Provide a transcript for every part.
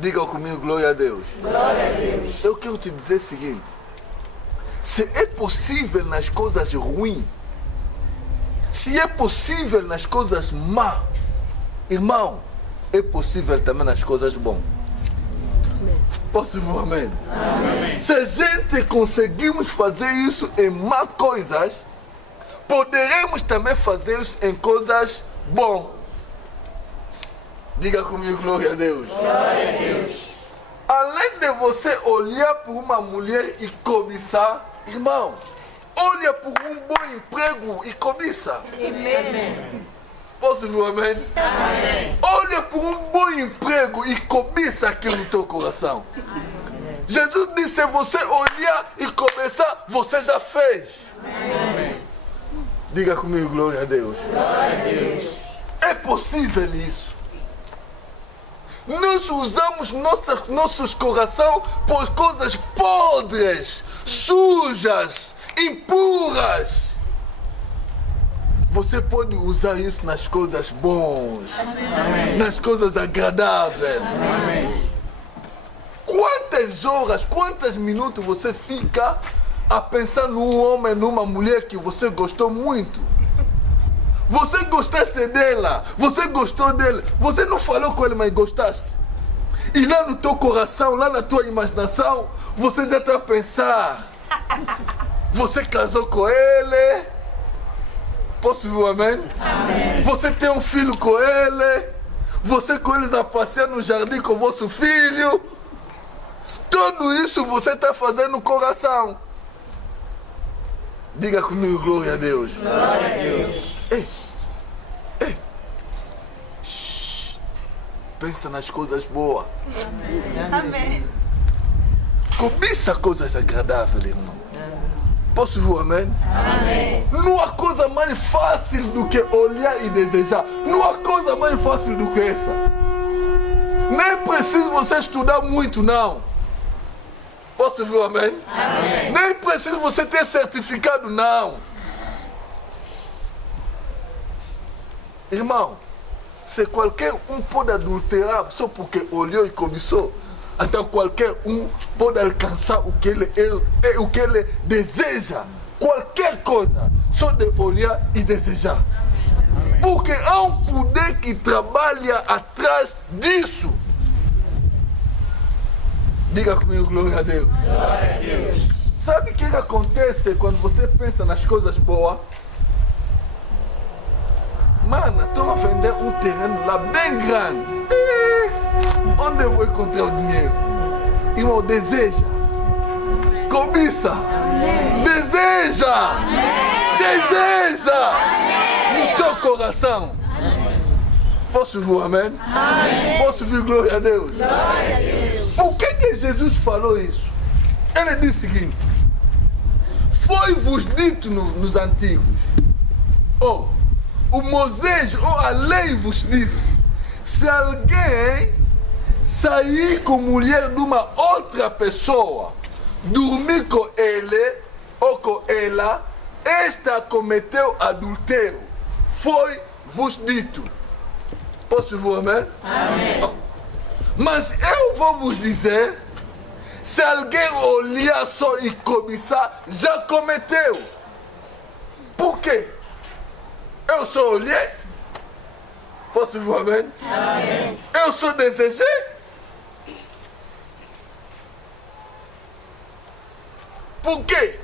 Diga comigo, glória a Deus. Glória a Deus. Eu quero te dizer o seguinte. Se é possível nas coisas ruins, se é possível nas coisas más, irmão, é possível também nas coisas boas. Posso ouvir um amém? Amém. Se a gente conseguimos fazer isso em más coisas, poderemos também fazer isso em coisas boas. Diga comigo, glória a Deus. Glória a Deus. Além de você olhar por uma mulher e cobiçar, irmão, olha por um bom emprego e cobiça. Amém. Posso ouvir um amém? Amém. Olha por um bom emprego e cobiça aquilo no teu coração. Jesus disse, se você olhar e cobiçar, você já fez. Amém. Diga comigo, glória a Deus. Glória a Deus. É possível isso. Nós usamos nossos corações por coisas podres, sujas, impuras. Você pode usar isso nas coisas boas, Amém. nas coisas agradáveis. Amém. Quantas horas, quantos minutos você fica a pensar num homem, numa mulher que você gostou muito? Você gostaste dela, você gostou dele, você não falou com ele, mas gostaste. E lá no teu coração, lá na tua imaginação, você já está a pensar. Você casou com ele. Posso ouvir um amém? Amém. Você tem um filho com ele. Você com eles a passear no jardim com o vosso filho. Tudo isso você está fazendo no coração. Diga comigo, glória a Deus. Glória a Deus. Ei, ei. Shhh. Pensa nas coisas boas. Amém. Cobiça coisas agradáveis, irmão. Posso ouvir um amém? Amém. Não há coisa mais fácil do que olhar e desejar. Não há coisa mais fácil do que essa. Nem precisa você estudar muito, não. Posso ouvir um amém? Amém. Nem precisa você ter certificado, não. Irmão, se qualquer um pode adulterar só porque olhou e cobiçou, então qualquer um pode alcançar o que ele deseja. Qualquer coisa, só de olhar e desejar. Porque há um poder que trabalha atrás disso. Diga comigo, glória a Deus. Glória a Deus. Sabe o que acontece quando você pensa nas coisas boas? Mano, estão a vender um terreno lá bem grande. Onde eu vou encontrar o dinheiro? Irmão, deseja. Cobiça. Deseja. Deseja. No teu coração. Posso ouvir um amém? Posso ouvir glória a Deus? Glória a Deus. Por que Jesus falou isso? Ele disse o seguinte: foi-vos dito nos antigos, o Moisés ou a lei vos disse, se alguém sair com mulher de uma outra pessoa, dormir com ele ou com ela, esta cometeu adultério. Foi-vos dito. Posso ouvir, amém? Amém. Mas eu vou vos dizer, se alguém olhar só e cobiçar, já cometeu. Por quê? Eu só olhei. Posso ouvir, amém? Amém. Eu só desejei. Por quê?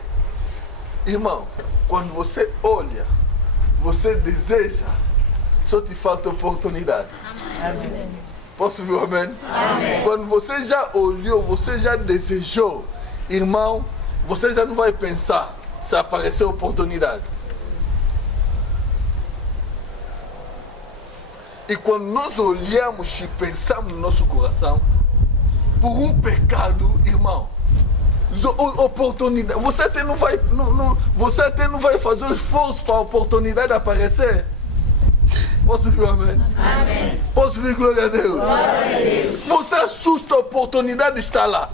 Irmão, quando você olha, você deseja, só te falta oportunidade. Amém. Posso ouvir, amém? Amém. Quando você já olhou, você já desejou, irmão, você já não vai pensar se aparecer oportunidade. E quando nós olhamos e pensamos no nosso coração, por um pecado, irmão, oportunidade, você até não vai fazer o esforço para a oportunidade aparecer. Posso ouvir, amém? Amém. Posso ouvir, glória a Deus? Glória a Deus. Você assusta a oportunidade de estar lá.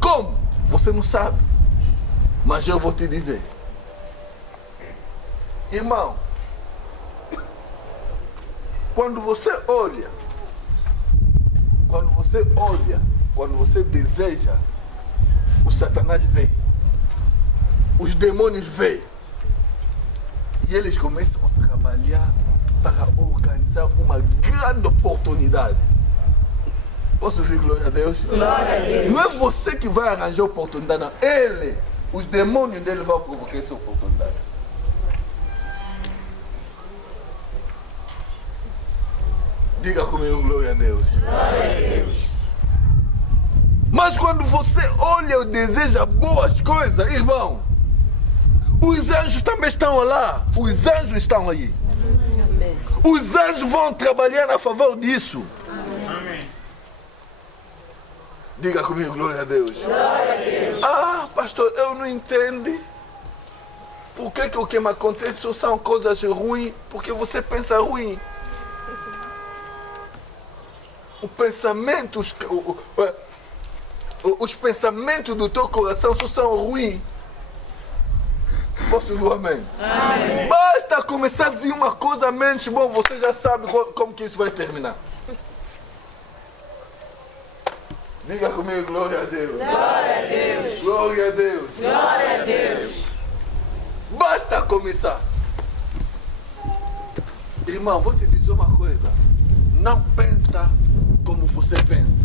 Como? Você não sabe. Mas eu vou te dizer. Irmão, quando você olha você olha, quando você deseja, o Satanás vê. Os demônios veem. E eles começam a trabalhar para organizar uma grande oportunidade. Posso ouvir glória a Deus? Glória a Deus. Não é você que vai arranjar a oportunidade, não. Ele, os demônios dele vão provocar essa oportunidade. Diga comigo, glória a Deus. Glória a Deus. Mas quando você olha e deseja boas coisas, irmão, os anjos também estão lá. Os anjos estão aí. Amém. Os anjos vão trabalhar a favor disso. Amém. Diga comigo, glória a Deus. Glória a Deus. Ah, pastor, eu não entendo. Por que o que me acontece são coisas ruins? Porque você pensa ruim. O pensamento, os pensamentos do teu coração só são ruins. Posso ouvir amém? Amém. Basta começar a vir uma coisa mente, bom, você já sabe como que isso vai terminar. Diga comigo, glória a Deus. Glória a Deus. Glória a Deus. Glória a Deus. Basta começar. Irmão, vou te dizer uma coisa. Não pensa como você pensa.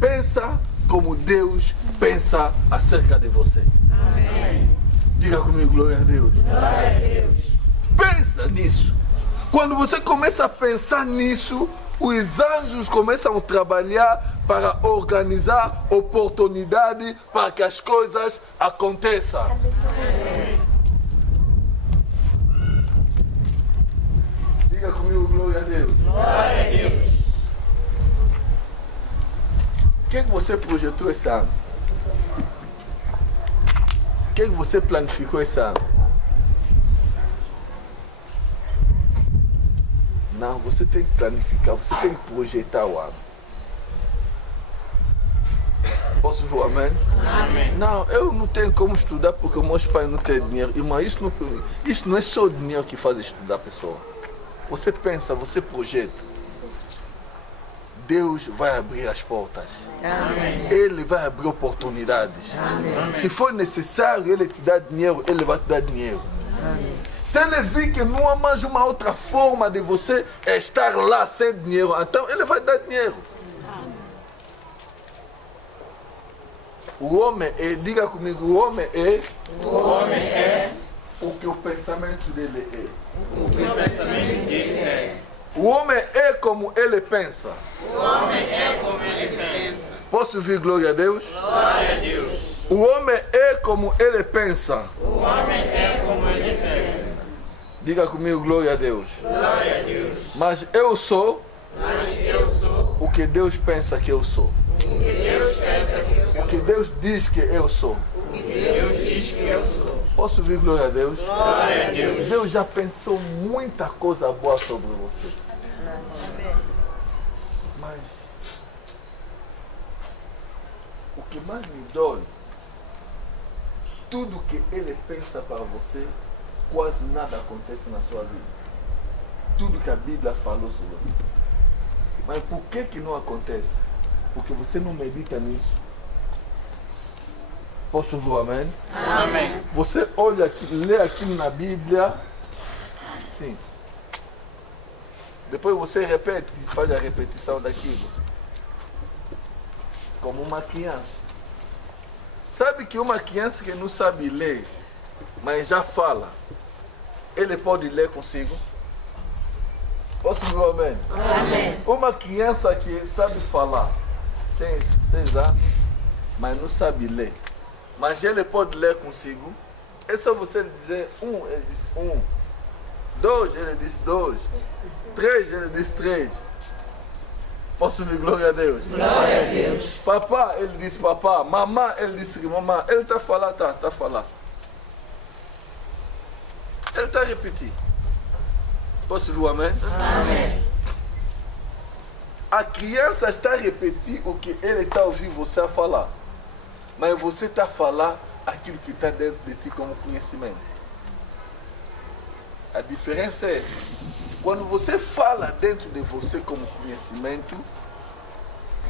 Pensa como Deus pensa acerca de você. Amém. Diga comigo, glória a Deus. Glória a Deus. Pensa nisso. Quando você começa a pensar nisso, os anjos começam a trabalhar para organizar oportunidade para que as coisas aconteçam. Diga comigo, glória a Deus. Glória a Deus. O que você projetou esse ano? O que você planificou esse ano? Não, você tem que planificar, você tem que projetar o ano. Posso ver, amém? Amém. Não, eu não tenho como estudar porque meus pais não têm dinheiro. Irmão, isso não é só o dinheiro que faz estudar a pessoa. Você pensa, você projeta. Deus vai abrir as portas. Amém. Ele vai abrir oportunidades. Amém. Se for necessário ele te dar dinheiro, ele vai te dar dinheiro. Amém. Se ele vir que não há mais uma outra forma de você estar lá sem dinheiro, então ele vai dar dinheiro. O homem é, diga comigo, o homem é o que o pensamento dele é. O pensamento dele é. O homem é como ele pensa. Posso ouvir glória a Deus? Glória a Deus. O homem é como ele pensa. O homem é como ele pensa. Diga comigo, glória a Deus. Glória a Deus. Mas eu sou Mas eu sou o que Deus pensa que eu sou. o que Deus pensa que eu sou. O que Deus diz que eu sou. O que Deus diz que eu sou. Posso ouvir glória a Deus? Glória a Deus. Deus já pensou muita coisa boa sobre você. Mas o que mais me dói, tudo que Ele pensa para você, quase nada acontece na sua vida. Tudo que a Bíblia falou sobre você. Mas por que não acontece? Porque você não medita nisso. Posso ouvir amém? Amém. Você olha aqui, lê aquilo na Bíblia, sim. Depois você repete, faz a repetição daquilo. Como uma criança. Sabe que uma criança que não sabe ler, mas já fala, ele pode ler consigo? Posso dizer amém? Amém. Uma criança que sabe falar, tem 6 anos, mas não sabe ler. Mas ele pode ler consigo. É só você dizer 1, ele diz 1. 2, ele diz 2. 3, ele diz 3. Posso ouvir glória a Deus? Glória a Deus. Papá, ele diz papá. Mamã, ele diz mamã. Ele está a falar, tá a falar. Ele está a repetir. Posso ouvir o amém? Amém. A criança está a repetir o que ele está a ouvir você a falar. Mas você está a falar aquilo que está dentro de ti como conhecimento. A diferença é essa. Quando você fala dentro de você como conhecimento,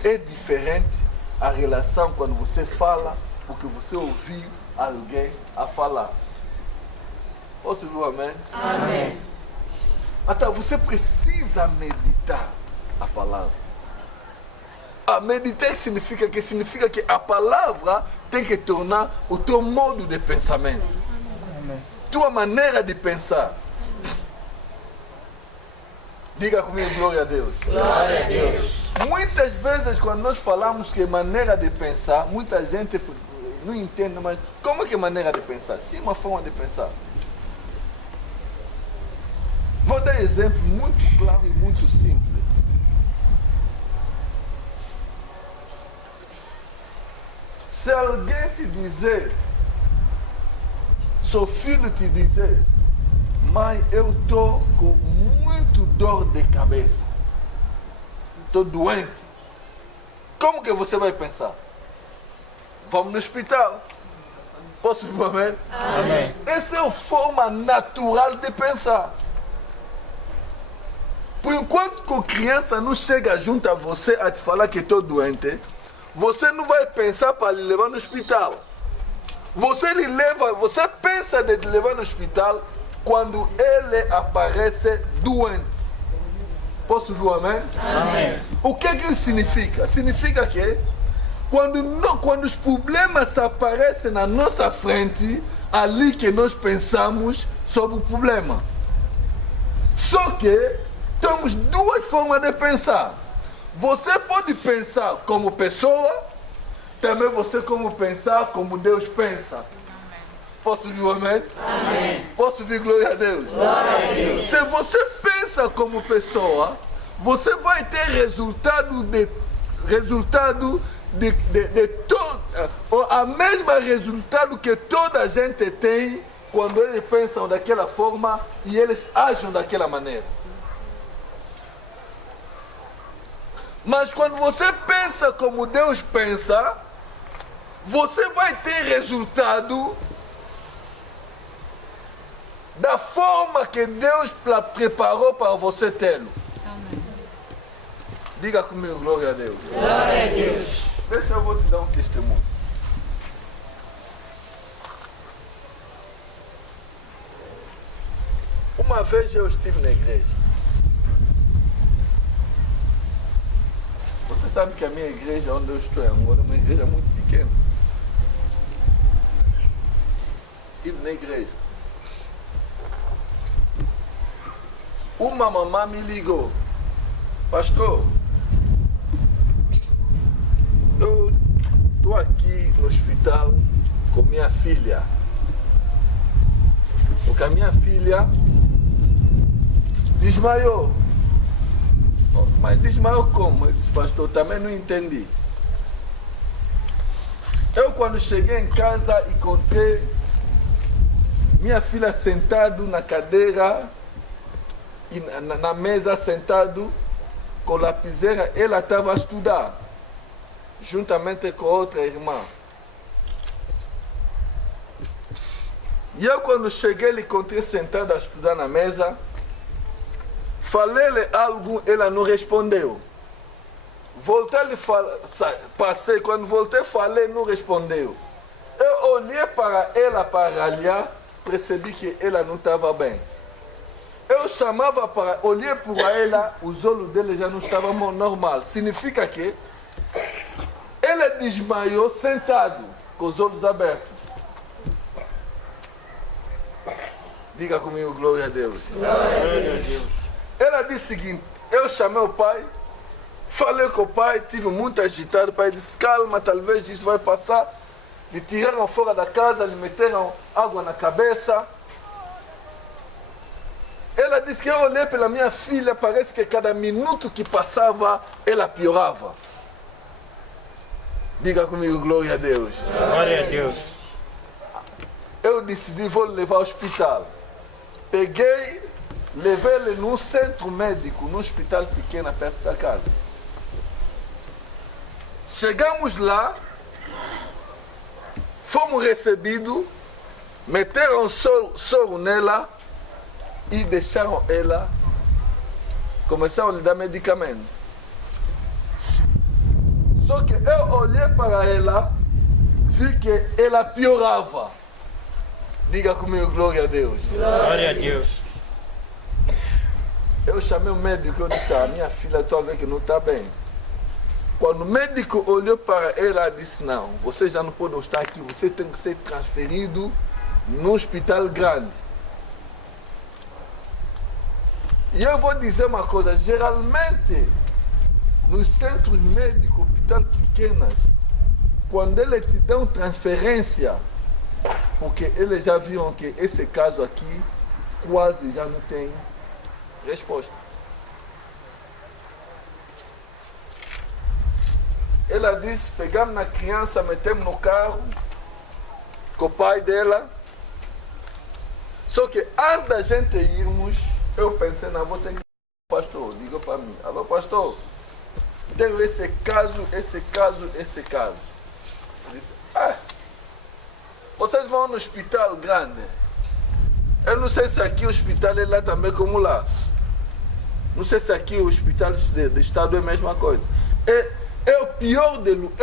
É diferente a relação quando você fala, porque você ouviu alguém a falar. Posso ouvir um amém? Amém. Então você precisa meditar a palavra. Meditar significa que a palavra tem que tornar o teu modo de pensamento. Tua maneira de pensar. Diga comigo, glória a Deus. Glória a Deus. Muitas vezes quando nós falamos que é maneira de pensar, muita gente não entende, mas como é que é maneira de pensar? Sim, uma forma de pensar. Vou dar um exemplo muito claro e muito simples. Se alguém te dizer, seu filho te dizer, mãe, eu estou com muito dor de cabeça, estou doente, como que você vai pensar? Vamos no hospital. Posso ouvir um amém? Amém. Essa é a forma natural de pensar. Por enquanto que a criança não chega junto a você a te falar que estou doente, você não vai pensar para lhe levar no hospital. Você pensa de te levar no hospital quando ele aparece doente. Posso ouvir um amém? Amém. O que isso significa? Significa que quando os problemas aparecem na nossa frente, ali que nós pensamos sobre o problema. Só que temos duas formas de pensar. Você pode pensar como pessoa, também você como pensar como Deus pensa. Posso ouvir um amém? Amém. Posso ouvir glória a Deus? Glória a Deus. Se você pensa como pessoa, você vai ter a mesma resultado que toda a gente tem quando eles pensam daquela forma e eles agem daquela maneira. Mas quando você pensa como Deus pensa, você vai ter resultado da forma que Deus preparou para você tê-lo. Diga comigo, glória a Deus. Glória a Deus. Deixa eu vou te dar um testemunho. Uma vez eu estive na igreja. Você sabe que a minha igreja, onde eu estou agora, é uma igreja muito pequena. Estive na igreja. Uma mamã me ligou. Pastor, eu estou aqui no hospital com minha filha. Porque a minha filha desmaiou. Mas desmaiou como? Eu disse, pastor, também não entendi. Eu quando cheguei em casa encontrei minha filha sentada na cadeira e na mesa sentado com lapiseira, ela estava a estudar, juntamente com outra irmã. E eu quando cheguei, lhe encontrei sentada a estudar na mesa. Falei-lhe algo, ela não respondeu. Voltei-lhe passei, quando voltei falei, não respondeu. Eu olhei para ela para olhar, percebi que ela não estava bem. Eu chamava para, olhei para ela, os olhos dela já não estavam normal. Significa que ela desmaiou sentado, com os olhos abertos. Diga comigo, glória a Deus. Glória a Deus. Ela disse o seguinte, eu chamei o pai, falei com o pai, tive muito agitado, o pai disse, calma, talvez isso vai passar. Me tiraram fora da casa, lhe meteram água na cabeça. Ela disse que eu olhei pela minha filha, parece que cada minuto que passava, ela piorava. Diga comigo, glória a Deus. Glória a Deus. Eu decidi, vou levar ao hospital. Peguei, levei ele num centro médico, num hospital pequeno perto da casa. Chegamos lá, fomos recebidos, meteram soro nela e deixaram ela, começaram a lhe dar medicamento. Só que eu olhei para ela, vi que ela piorava. Diga comigo, glória a Deus. Glória a Deus. Eu chamei o médico, eu disse, minha filha, estou a ver que não está bem. Quando o médico olhou para ela, disse, não, você já não pode estar aqui, você tem que ser transferido no hospital grande. E eu vou dizer uma coisa, geralmente, nos centros médicos, hospitais pequenos, quando eles te dão transferência, porque eles já viram que esse caso aqui quase já não tem resposta. Ela disse, pegamos na criança, metemos no carro com o pai dela. Só que antes da gente irmos, eu pensei, não, vou ter que ir ao pastor. Ligou para mim, alô pastor, tenho esse caso. Eu disse, vocês vão no hospital grande. Eu não sei se aqui o hospital é lá também como lá. Não sei se aqui o hospital do estado é a mesma coisa. É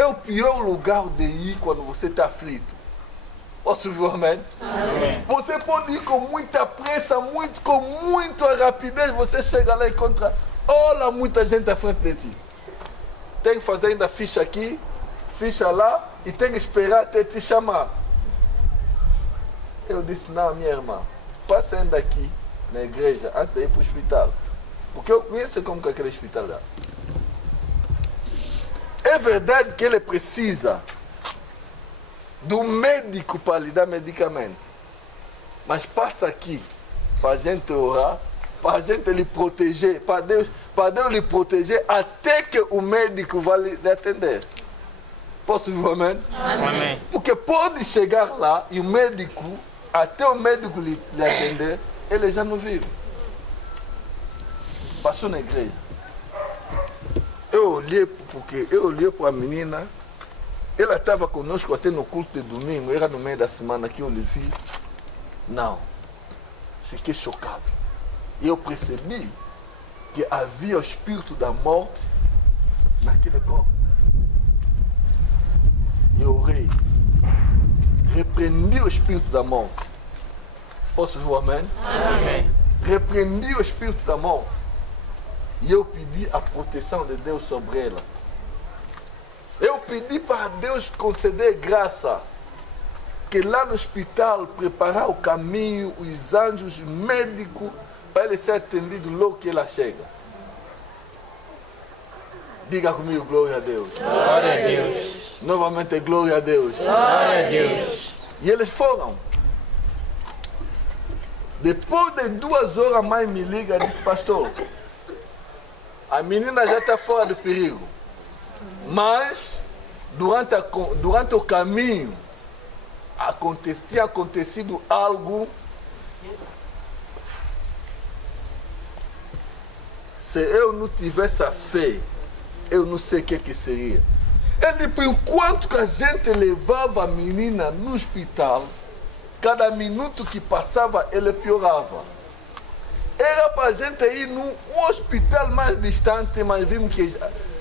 o pior lugar de ir quando você está aflito. Posso ouvir o amém? Amém. Você pode ir com muita pressa, com muita rapidez, você chega lá e encontra, olha, muita gente à frente de ti. Tem que fazer ainda ficha aqui, ficha lá, e tem que esperar até te chamar. Eu disse, não, minha irmã, passa ainda aqui na igreja antes de ir para o hospital. Porque eu conheço como que é aquele hospital lá. É verdade que ele precisa do médico para lhe dar medicamento. Mas passa aqui, para a gente orar, para a gente lhe proteger, para Deus lhe proteger até que o médico vai lhe atender. Posso ouvir, amém? Amém. Porque pode chegar lá e o médico, até o médico lhe atender, ele já não vive. Passou na igreja. Eu olhei para a menina, ela estava conosco até no culto de domingo, era no meio da semana que eu lhe vi. Não, fiquei chocado. E eu percebi que havia o espírito da morte naquele corpo. Eu orei, repreendi o espírito da morte. Posso ouvir o amém? Amém. Repreendi o espírito da morte. E eu pedi a proteção de Deus sobre ela. Eu pedi para Deus conceder graça. Que lá no hospital preparar o caminho, os anjos, os médicos, para ele ser atendido logo que ela chega. Diga comigo, glória a Deus. Glória a Deus. Novamente, glória a Deus. Glória a Deus. E eles foram. Depois de 2 horas, a mãe me liga e diz, pastor, a menina já está fora do perigo. Mas, durante o caminho, tinha acontecido algo. Se eu não tivesse a fé, eu não sei o que seria. Ele, por enquanto que a gente levava a menina no hospital, cada minuto que passava, ele piorava. Era para a gente ir num hospital mais distante, mas vimos que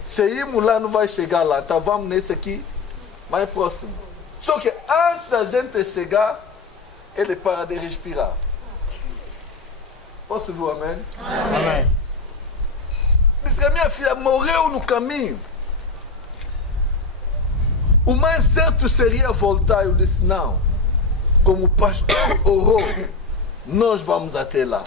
se irmos lá não vai chegar lá. Então vamos nesse aqui, mais próximo. Só que antes da gente chegar, ele para de respirar. Posso ouvir o amém? Amém. Diz que a minha filha morreu no caminho. O mais certo seria voltar. Eu disse, não. Como o pastor orou, nós vamos até lá.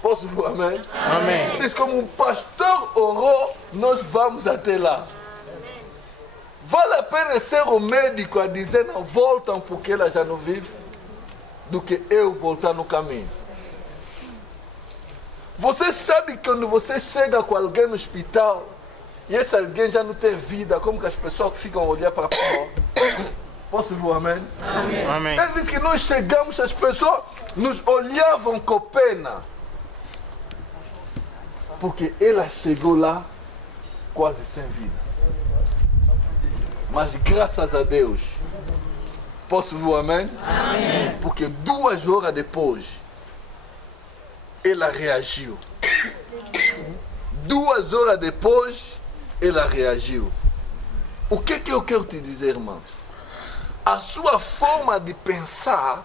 Posso ouvir o amém? Amém. Diz, como o pastor orou, nós vamos até lá. Vale a pena ser o médico a dizer, não, voltam porque ela já não vive, do que eu voltar no caminho. Você sabe que quando você chega com alguém no hospital, e esse alguém já não tem vida, como que as pessoas ficam a olhar para fora? Posso ouvir o amém? Amém. Amém. Ele disse que nós chegamos, as pessoas nos olhavam com pena. Porque ela chegou lá quase sem vida. Mas graças a Deus, posso ouvir o amém? Amém. Porque 2 horas depois, ela reagiu. 2 horas depois, ela reagiu. O que eu quero te dizer, irmão? A sua forma de pensar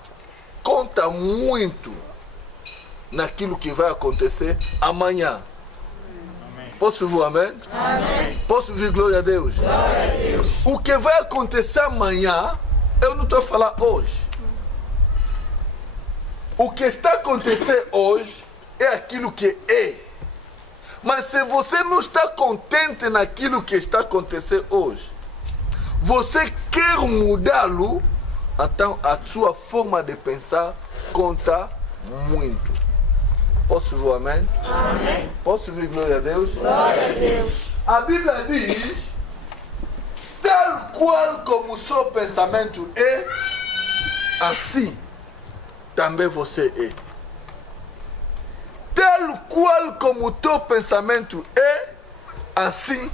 conta muito naquilo que vai acontecer amanhã. Amém. Posso ouvir amém? Amém? Posso ouvir glória a Deus? Glória a Deus. O que vai acontecer amanhã, eu não estou a falar hoje. O que está acontecendo hoje é aquilo que é. Mas se você não está contente naquilo que está acontecendo hoje, você quer mudá-lo, então a sua forma de pensar conta muito. Posso ouvir amém? Amém. Posso ouvir glória a Deus? Glória a Deus. A Bíblia diz, tal qual como o seu pensamento é, assim também você é. Tal qual como o teu pensamento é, assim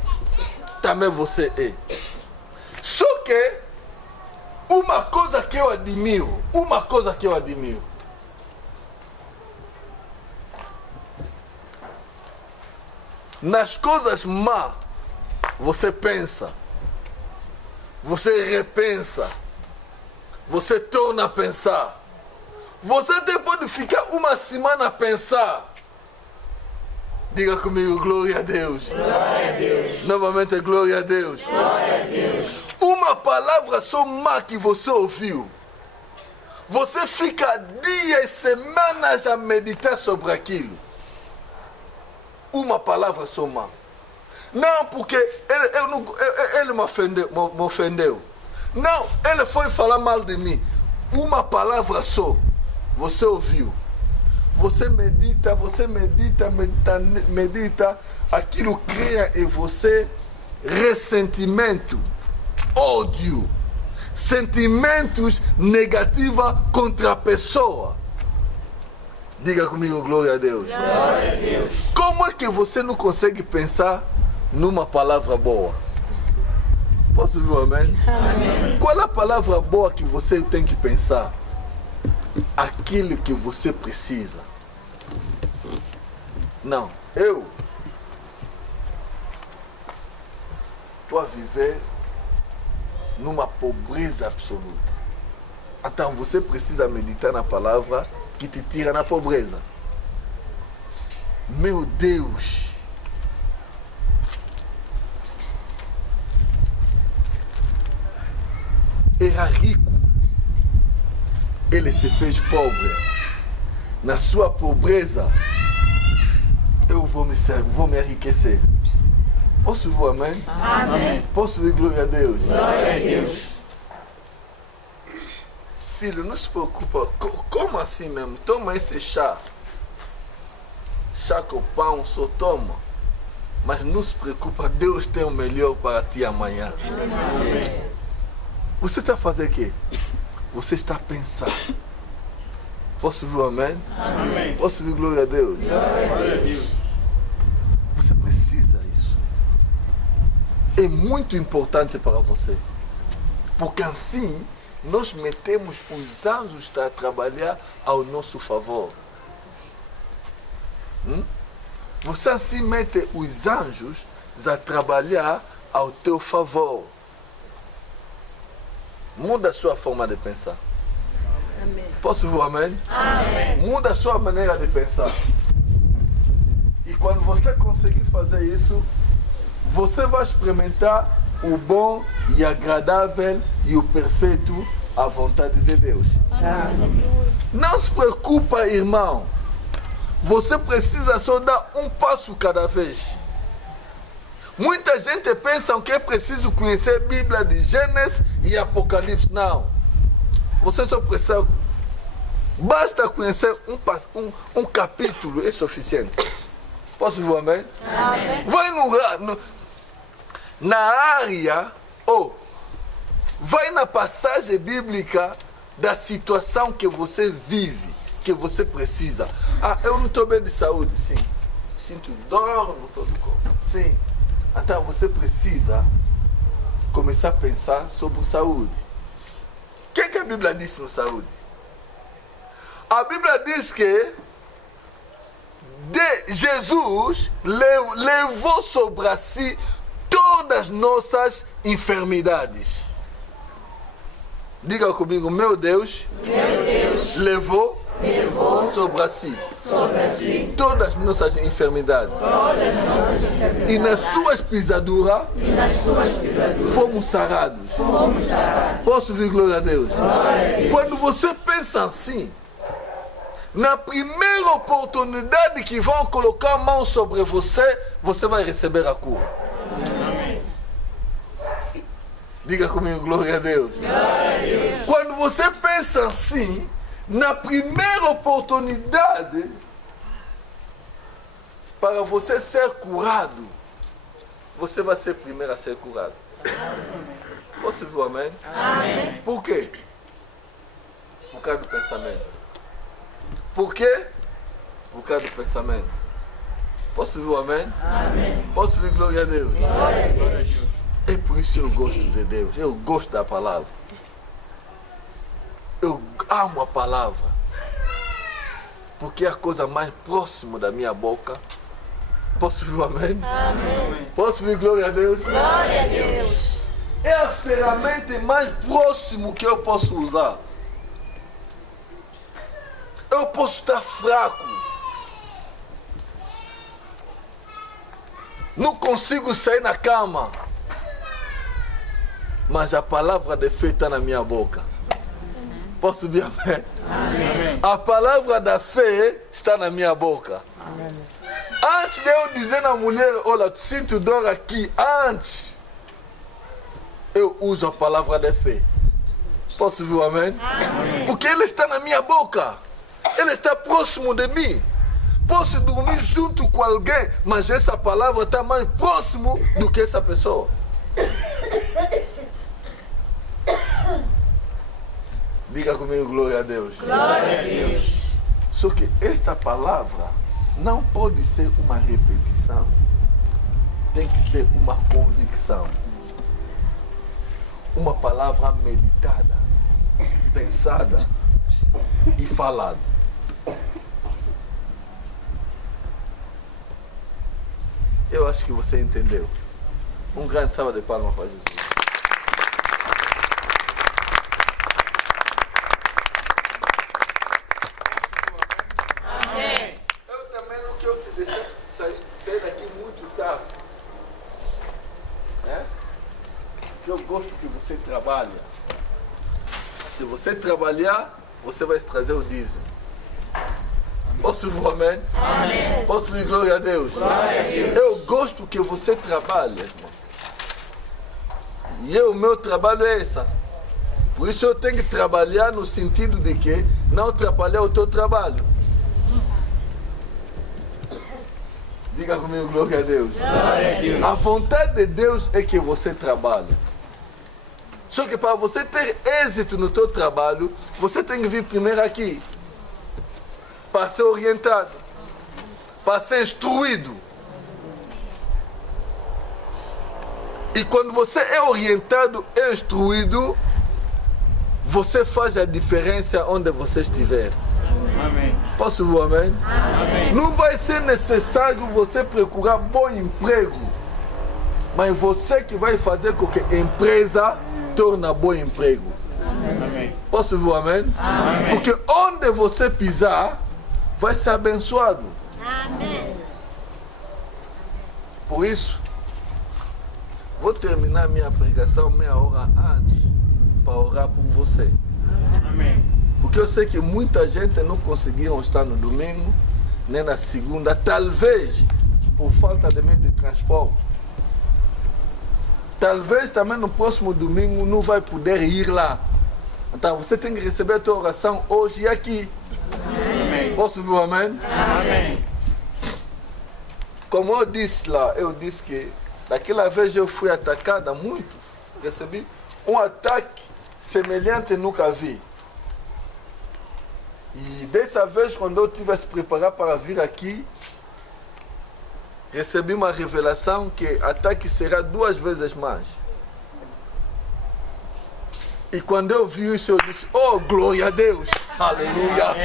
também você é. Só que uma coisa que eu admiro, nas coisas má, você pensa, você repensa, você torna a pensar. Você até pode ficar uma semana a pensar. Diga comigo, glória a Deus. Glória a Deus. Novamente, glória a Deus. Glória a Deus. Uma palavra só má que você ouviu. Você fica dias, semanas a meditar sobre aquilo. Uma palavra só má. Não, porque ele me ofendeu. Não, ele foi falar mal de mim. Uma palavra só. Você ouviu. Você medita, aquilo cria em você ressentimento, ódio, sentimentos negativos contra a pessoa. Diga comigo, glória a Deus. Glória a Deus. Como é que você não consegue pensar numa palavra boa? Posso ouvir um amém? Amém. Qual é a palavra boa que você tem que pensar? Aquilo que você precisa. Não, eu estou a viver numa pobreza absoluta. Então você precisa meditar na palavra que te tira na pobreza. Meu Deus! Era rico. Ele se fez pobre. Na sua pobreza, eu vou me enriquecer. Posso ouvir amém? Amém. Posso ouvir glória a Deus? Glória a Deus. Filho, não se preocupa. Como assim mesmo? Toma esse chá. Chá com pão, só toma. Mas não se preocupa, Deus tem o melhor para ti amanhã. Amém. Você está a fazer o quê? Você está a pensar. Posso ouvir amém? Amém. Posso ouvir glória a Deus? Glória a Deus. Você precisa disso. É muito importante para você. Porque assim, nós metemos os anjos a trabalhar ao nosso favor. Você assim mete os anjos a trabalhar ao teu favor. Muda a sua forma de pensar. Amém. Posso ouvir amém? Amém. Muda a sua maneira de pensar. E quando você conseguir fazer isso, você vai experimentar o bom e agradável e o perfeito à vontade de Deus. Não se preocupa, irmão. Você precisa só dar um passo cada vez. Muita gente pensa que é preciso conhecer a Bíblia de Gênesis e Apocalipse. Não. Você só precisa... Basta conhecer um capítulo, é suficiente. Posso ouvir amém? Amém. Vai na área, vai na passagem bíblica da situação que você vive, que você precisa. Eu não estou bem de saúde, sim. Sinto dor no todo o corpo, sim. Então você precisa começar a pensar sobre saúde. O que a Bíblia diz sobre saúde? A Bíblia diz que Jesus levou sobre si todas as nossas enfermidades. Diga comigo, meu Deus, levou sobre si todas as nossas enfermidades. E nas suas pisaduras fomos sarados. Posso ouvir glória a Deus? Quando você pensa assim, na primeira oportunidade que vão colocar a mão sobre você, você vai receber a cura. Diga comigo, glória a Deus. Quando você pensa assim, na primeira oportunidade para você ser curado, você vai ser o primeiro a ser curado. Posso ouvir o amém? Amém. Por quê? Por causa do pensamento. Por quê? Por causa do pensamento. Posso ouvir o amém? Amém. Posso ouvir glória a Deus? Glória a Deus. É por isso que eu gosto de Deus. Eu gosto da palavra. Eu amo a palavra. Porque é a coisa mais próxima da minha boca. Posso ouvir o amém? Amém. Posso ouvir glória a Deus? Glória a Deus. É a ferramenta mais próxima que eu posso usar. Eu posso estar fraco. Não consigo sair da cama. Mas a palavra de fé está na minha boca. Posso ouvir amém? Amém? A palavra da fé está na minha boca. Amém. Antes de eu dizer na mulher, olha, tu sinto dor aqui, antes eu uso a palavra de fé. Posso ouvir amém? Amém? Porque ele está na minha boca. Ele está próximo de mim. Posso dormir junto com alguém, mas essa palavra está mais próximo do que essa pessoa. Diga comigo, glória a Deus. Glória a Deus. Só que esta palavra não pode ser uma repetição. Tem que ser uma convicção. Uma palavra meditada, pensada e falada. Eu acho que você entendeu. Um grande salva de palmas para Jesus. Amém. Eu também não quero te deixar sair daqui muito tarde. Porque eu gosto que você trabalhe. Se você trabalhar, você vai trazer o dízimo. Posso ouvir amém? Amém. Posso ouvir glória a Deus? Glória a Deus. Eu gosto que você trabalhe, irmão. E o meu trabalho é esse. Por isso eu tenho que trabalhar no sentido de que não atrapalhar o teu trabalho. Diga comigo, glória a Deus. Glória a Deus. A vontade de Deus é que você trabalhe. Só que para você ter êxito no teu trabalho, você tem que vir primeiro aqui. Para ser orientado. Para ser instruído. E quando você é orientado e instruído, você faz a diferença onde você estiver. Amém. Posso ouvir amém? Amém? Não vai ser necessário você procurar bom emprego, mas você que vai fazer com que a empresa torne bom emprego. Amém. Posso ouvir amém? Amém? Porque onde você pisar, vai ser abençoado. Amém. Por isso, vou terminar minha pregação meia hora antes para orar por você. Amém. Porque eu sei que muita gente não conseguiram estar no domingo, nem na segunda, talvez por falta de meio de transporte. Talvez também no próximo domingo não vai poder ir lá. Então você tem que receber a tua oração hoje e aqui. Amém. Posso ouvir amém? Amém. Como eu disse lá, eu disse que daquela vez eu fui atacada muito. Recebi um ataque semelhante nunca vi. E dessa vez, quando eu tive a se preparar para vir aqui, recebi uma revelação que o ataque será 2 vezes mais. E quando eu vi isso, eu disse, oh, glória a Deus, aleluia.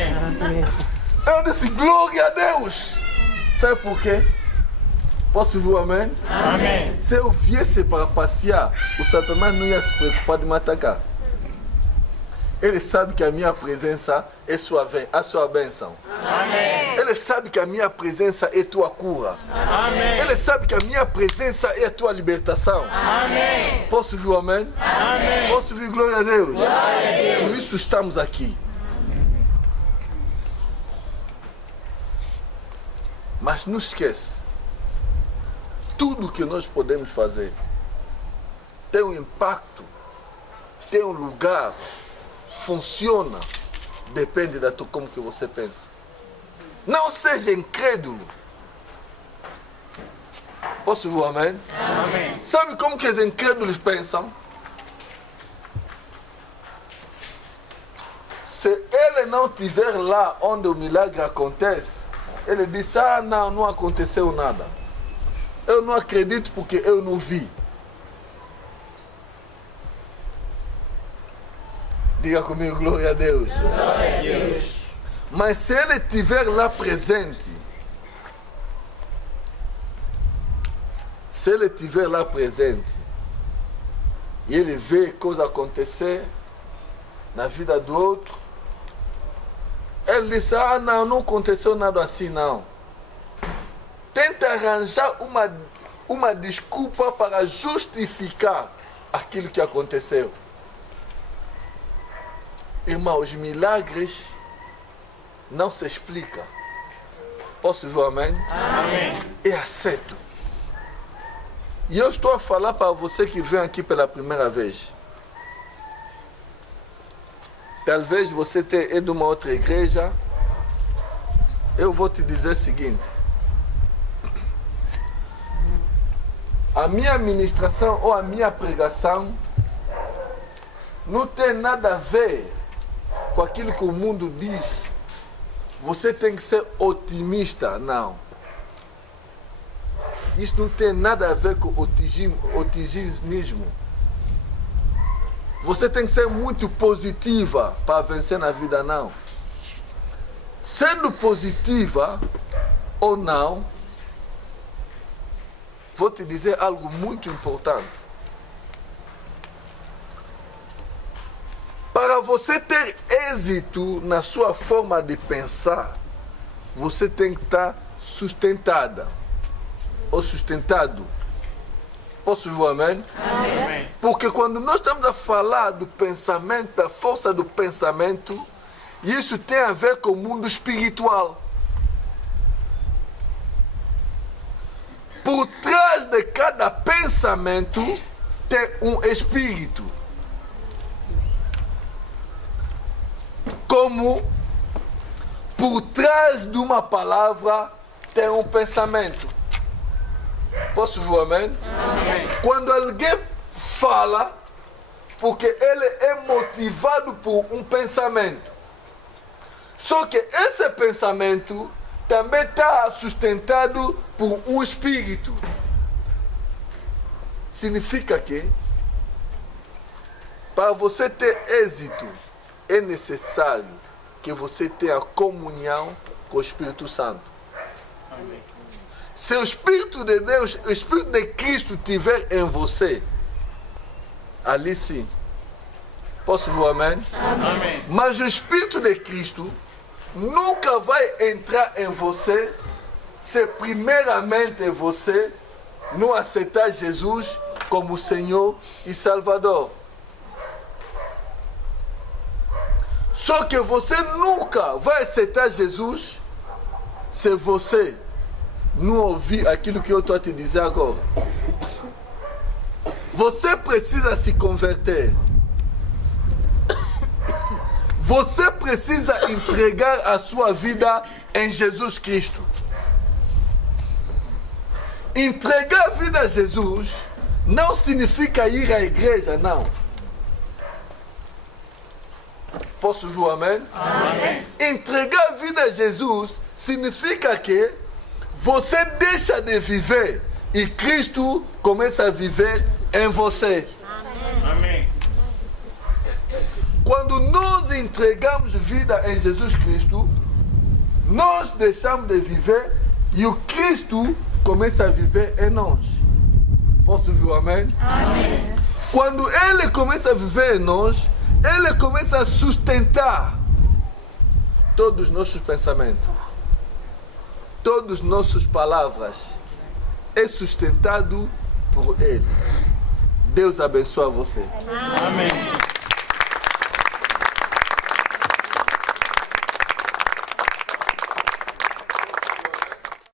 Eu disse, glória a Deus. Sabe por quê? Posso ouvir um amém? Amém. Se eu viesse para passear, o Satanás não ia se preocupar de me atacar. Ele sabe que a minha presença é a sua bênção. Amém. Ele sabe que a minha presença é tua cura. Amém. Ele sabe que a minha presença é a tua libertação. Amém. Posso ouvir um amém? Amém. Posso ouvir glória a Deus? Glória a Deus. Por isso estamos aqui. Mas não esquece, tudo que nós podemos fazer tem um impacto, tem um lugar, funciona, depende da como que você pensa. Não seja incrédulo. Posso ouvir um amém? Amém. Sabe como que os incrédulos pensam? Se ele não estiver lá onde o milagre acontece, ele diz, não aconteceu nada. Eu não acredito porque eu não vi. Diga comigo, glória a Deus. Glória a Deus. Mas se ele estiver lá presente, e ele vê coisa acontecer na vida do outro, ele diz, não aconteceu nada assim, não. Tenta arranjar uma desculpa para justificar aquilo que aconteceu. Irmão, os milagres não se explicam. Posso dizer amém? Amém. É aceito. E eu estou a falar para você que vem aqui pela primeira vez. Talvez você é de uma outra igreja. Eu vou te dizer o seguinte. A minha ministração ou a minha pregação não tem nada a ver com aquilo que o mundo diz. Você tem que ser otimista, não. Isso não tem nada a ver com otimismo. Você tem que ser muito positiva para vencer na vida, não. Sendo positiva ou não, vou te dizer algo muito importante. Para você ter êxito na sua forma de pensar, você tem que estar sustentada ou sustentado. Posso ouvir amém? Amém. Porque quando nós estamos a falar do pensamento, da força do pensamento, isso tem a ver com o mundo espiritual. Por trás de cada pensamento tem um espírito. Como por trás de uma palavra tem um pensamento. Posso ouvir amém? Amém. Quando alguém fala, porque ele é motivado por um pensamento. Só que esse pensamento também está sustentado por um espírito. Significa que para você ter êxito é necessário que você tenha comunhão com o Espírito Santo. Amém. Se o Espírito de Deus, o Espírito de Cristo estiver em você, ali sim. Posso ouvir amém? Amém. Mas o Espírito de Cristo nunca vai entrar em você se primeiramente você não aceitar Jesus como Senhor e Salvador. Só que você nunca vai aceitar Jesus se você não ouvir aquilo que eu estou a te dizer agora. Você precisa se converter. Você precisa entregar a sua vida em Jesus Cristo. Entregar a vida a Jesus não significa ir à igreja, não. Posso ouvir o amém? Amém. Entregar a vida a Jesus significa que você deixa de viver e Cristo começa a viver em você. Amém. Quando nós entregamos vida em Jesus Cristo, nós deixamos de viver e o Cristo começa a viver em nós. Posso ouvir o amém? Amém. Quando Ele começa a viver em nós, Ele começa a sustentar todos os nossos pensamentos, todas as nossas palavras. É sustentado por Ele. Deus abençoe você. Amém.